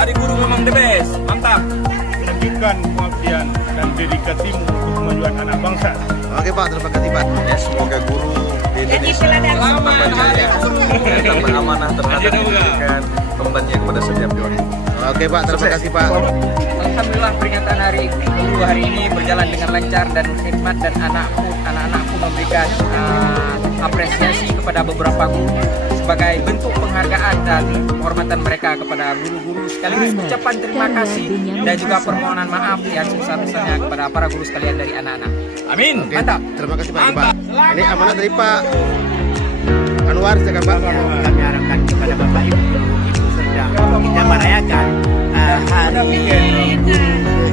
Hari Guru memang the best, mantap. Lanjutkan pengabdian dan dedikasimu untuk kemajuan anak bangsa. Oke Pak, terima kasih Pak. Ya, semoga guru di Indonesia tetap berjaya, tetap beramanah terhadap pendidikan, kembalinya kepada setiap guru. Oke Pak, terima kasih Pak. Alhamdulillah peringatan Hari Guru hari ini berjalan dengan lancar dan khidmat, dan anak-anakku memberikan apresiasi kepada beberapa guru sebagai bentuk penghargaan dan penghormatan mereka kepada guru-guru, sekaligus ucapan terima kasih dan juga permohonan maaf yang sebesar-besarnya kepada para guru sekalian dari anak-anak. Amin. Oke, Mantap. terima kasih Pak. Pak. Ini amanah dari Pak Anwar, silakan Pak. Kami harapkan kepada Bapak Ibu sedang kita merayakan Hari Guru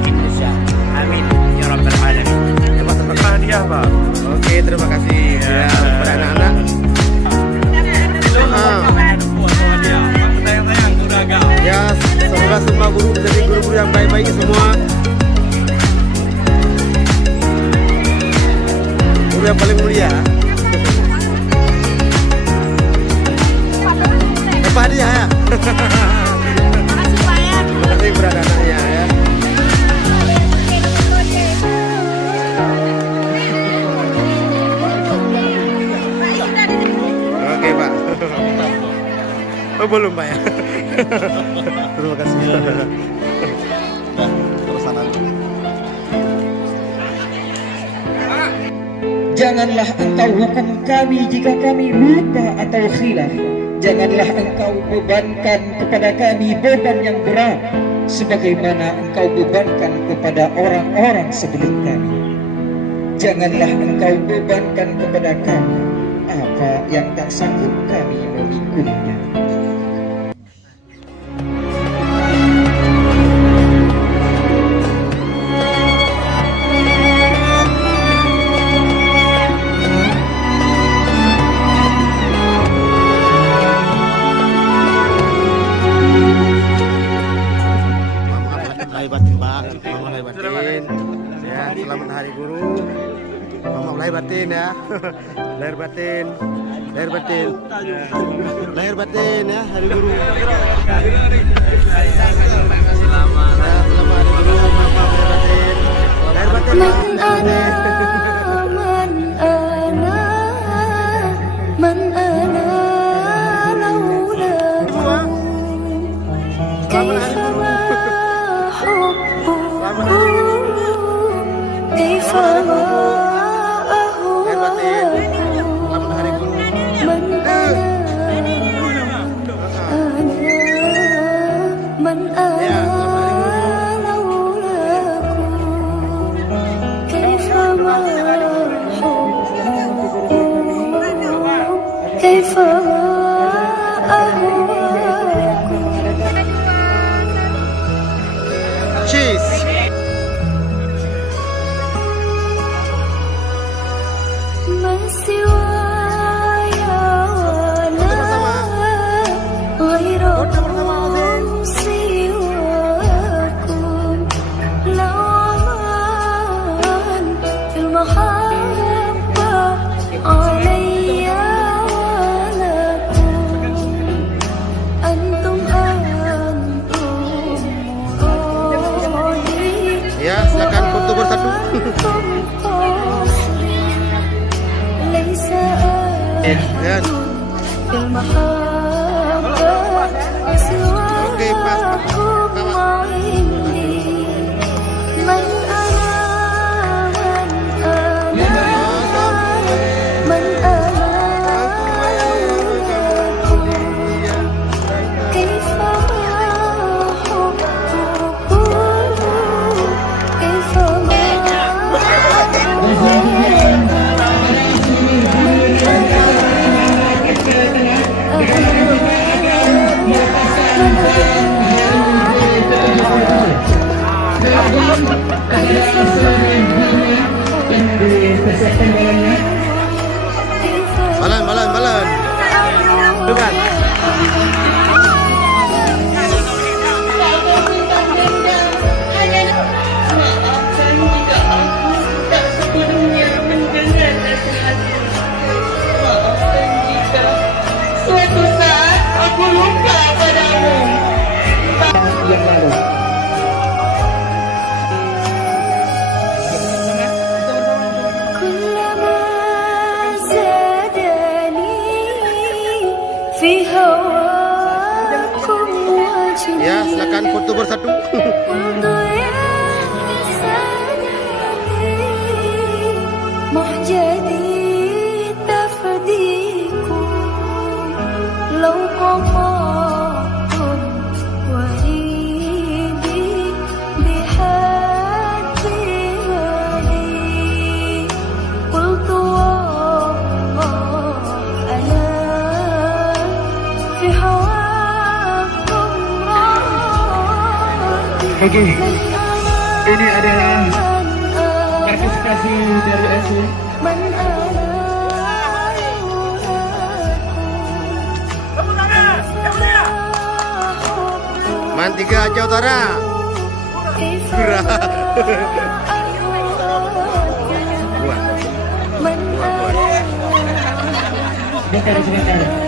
Indonesia. Amin ya rabbal alamin. Terima kasih hadiah Pak. Oke, terima kasih ya kepada anak-anak. Ya, semoga semua guru menjadi guru-guru yang baik-baik semua. Guru yang paling mulia. Apa dia ya? Makasih Pak ya. Terima kasih kepada anak-anaknya ya. Oke Pak. Oh belum Pak ya. Terima kasih. Janganlah engkau hukum kami jika kami lupa atau khilaf. Janganlah engkau bebankan kepada kami beban yang berat, sebagaimana engkau bebankan kepada orang-orang sebelum kami. Janganlah engkau bebankan kepada kami apa yang tak sanggup kami memikulnya. Lahir batin Pak, Mama lahir batin. Ya, selamat Hari Guru. Mama lahir batin ya. Lahir batin. Lahir batin. Lahir batin ya, Hari Guru. Selamat Hari Guru, Mama lahir batin. Lahir batin. Cheese. Ya, silakan foto bersatu. Ya. Oke, Mas. Terima kasih. kita siapkan balannya. Balan. Bukan. Maafkan jika aku tak sepenuhnya mendengar nasihatmu. Maafkan jika suatu saat aku lupa padamu. Yang lalu. كلما زادني في هواكم وجدي Ya, silakan foto bersatu. قلت يا سادتي مهجتي تفديكم لو قطعتم وريدي بحد غالي قلت والله أنا في هواكم راضي Oke, ini adalah partisipasi dari SU. من أنا Man 3 Aceh Utara. من أنا Sebentar.